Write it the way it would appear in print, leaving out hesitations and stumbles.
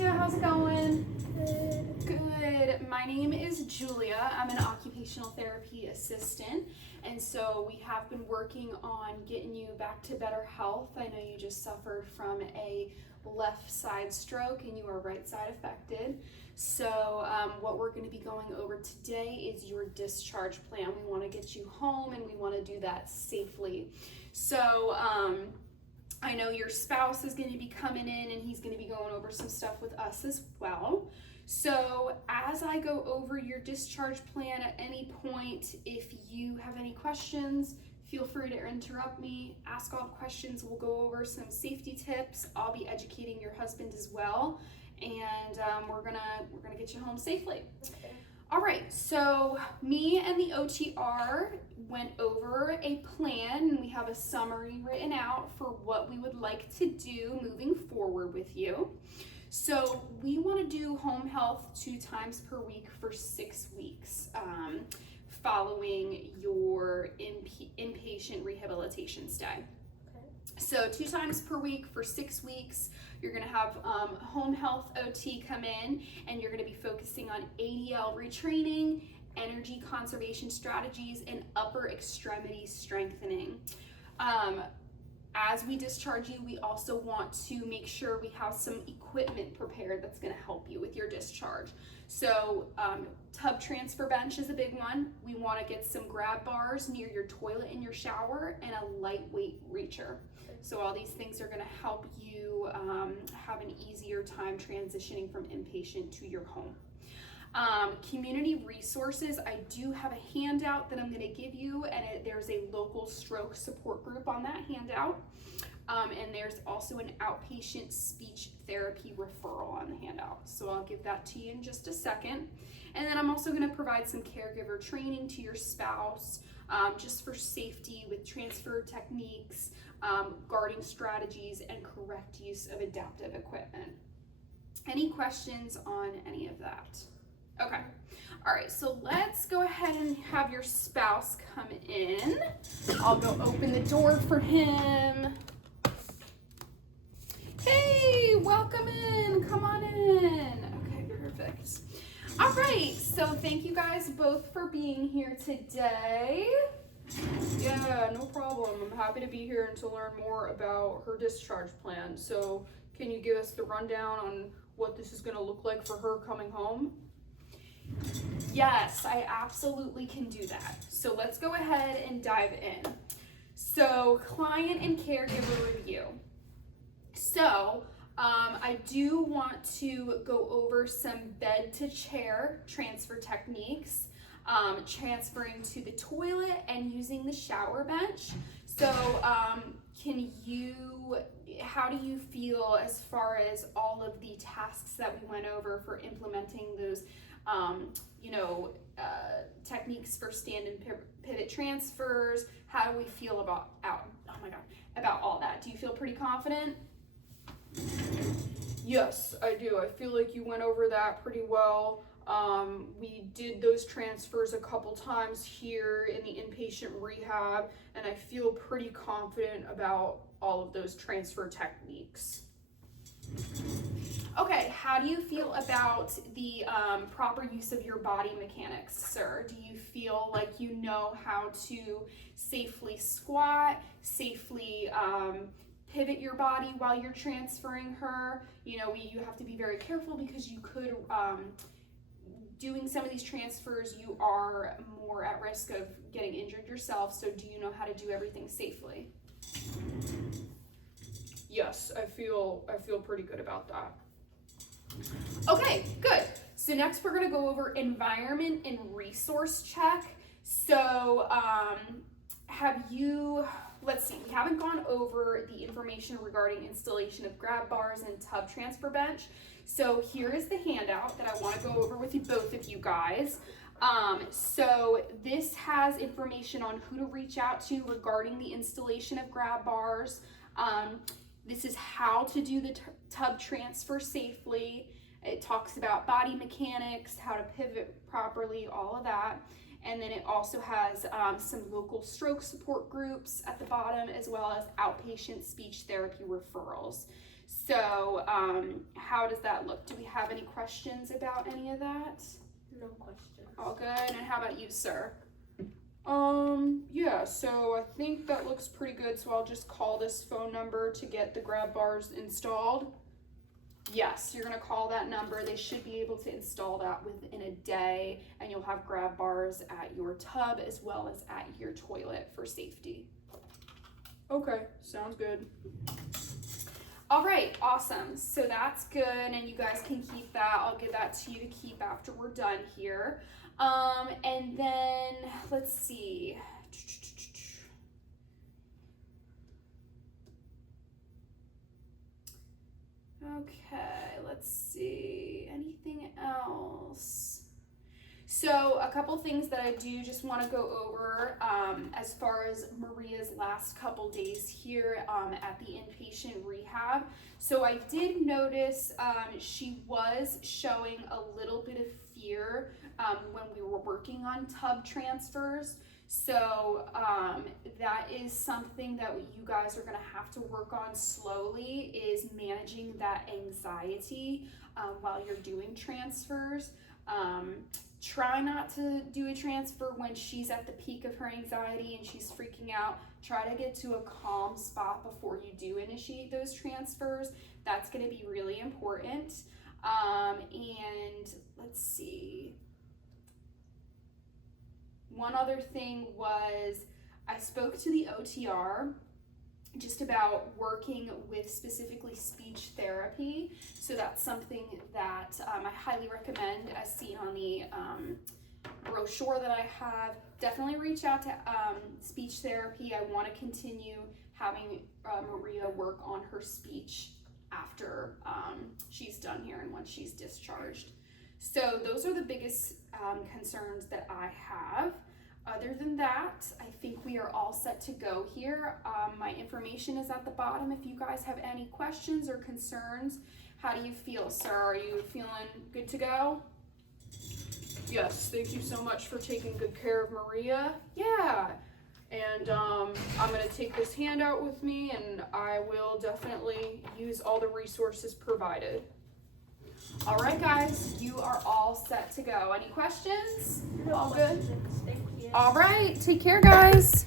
Julia, how's it going? Good. Good. My name is Julia. I'm an occupational therapy assistant, and so we have been working on getting you back to better health. I know you just suffered from a left side stroke and you are right side affected. So what we're going to be going over today is your discharge plan. We want to get you home and we want to do that safely. So I know your spouse is going to be coming in and he's going to be going over some stuff with us as well. So as I go over your discharge plan at any point, if you have any questions, feel free to interrupt me, ask all the questions. We'll go over some safety tips. I'll be educating your husband as well, and we're gonna get you home safely. Okay. All right, so me and the OTR went over a plan, and we have a summary written out for what we would like to do moving forward with you. So we want to do home health 2 times per week for 6 weeks following your inpatient rehabilitation stay. Okay. So 2 times per week for 6 weeks, you're going to have home health OT come in, and you're going to be focusing on ADL retraining, energy conservation strategies, and upper extremity strengthening. As we discharge you, we also want to make sure we have some equipment prepared that's going to help you with your discharge. So tub transfer bench is a big one. We want to get some grab bars near your toilet in your shower and a lightweight reacher. So all these things are going to help you have an easier time transitioning from inpatient to your home. Community resources, I do have a handout that I'm going to give you, and there's a local stroke support group on that handout, and there's also an outpatient speech therapy referral on the handout, so I'll give that to you in just a second. And then I'm also going to provide some caregiver training to your spouse, just for safety with transfer techniques, guarding strategies, and correct use of adaptive equipment. Any questions on any of that? Okay, all right, so let's go ahead and have your spouse come in. I'll go open the door for him. Hey, welcome in, come on in. Okay, perfect. All right, so thank you guys both for being here today. Yeah, no problem. I'm happy to be here and to learn more about her discharge plan. So can you give us the rundown on what this is gonna look like for her coming home? Yes, I absolutely can do that. So let's go ahead and dive in. So client and caregiver review. So I do want to go over some bed to chair transfer techniques, transferring to the toilet and using the shower bench. So how do you feel as far as all of the tasks that we went over for implementing those techniques for stand and pivot transfers? How do we feel about all that? Do you feel pretty confident? Yes, I do. I feel like you went over that pretty well. We did those transfers a couple times here in the inpatient rehab, and I feel pretty confident about all of those transfer techniques. Okay, how do you feel about the proper use of your body mechanics, sir? Do you feel like you know how to safely squat, safely pivot your body while you're transferring her? You have to be very careful because you could, doing some of these transfers, you are more at risk of getting injured yourself. So do you know how to do everything safely? Yes, I feel pretty good about that. Okay, good. So next we're gonna go over environment and resource check. So let's see, we haven't gone over the information regarding installation of grab bars and tub transfer bench. So here is the handout that I want to go over with you, both of you guys. So this has information on who to reach out to regarding the installation of grab bars. This is how to do the tub transfer safely. It talks about body mechanics, how to pivot properly, all of that. And then it also has some local stroke support groups at the bottom, as well as outpatient speech therapy referrals. So how does that look? Do we have any questions about any of that? No questions. All good. And how about you, sir? Yeah, so I think that looks pretty good. So I'll just call this phone number to get the grab bars installed. Yes, you're gonna call that number. They should be able to install that within a day, and you'll have grab bars at your tub as well as at your toilet for safety. Okay, sounds good. All right, awesome. So that's good, and you guys can keep that. I'll give that to you to keep after we're done here. And then let's see. Okay, let's see. Anything else? So a couple things that I do just want to go over as far as Maria's last couple days here at the inpatient rehab. So I did notice she was showing a little bit of fear when we were working on tub transfers. So that is something that you guys are going to have to work on slowly, is managing that anxiety while you're doing transfers. Try not to do a transfer when she's at the peak of her anxiety and she's freaking out. Try to get to a calm spot before you do initiate those transfers. That's going to be really important. And let's see. One other thing was I spoke to the OTR just about working with specifically speech therapy. So that's something that I highly recommend, as seen on the brochure that I have. Definitely reach out to speech therapy. I want to continue having Maria work on her speech after she's done here and once she's discharged. So those are the biggest concerns that I have. Other than that, I think we are all set to go here. My information is at the bottom if you guys have any questions or concerns. How do you feel, sir? Are you feeling good to go? Yes, thank you so much for taking good care of Maria. Yeah, and I'm gonna take this handout with me, and I will definitely use all the resources provided. All right, guys, you are all set to go. Any questions? No All questions. good? Thank you. All right, take care, guys.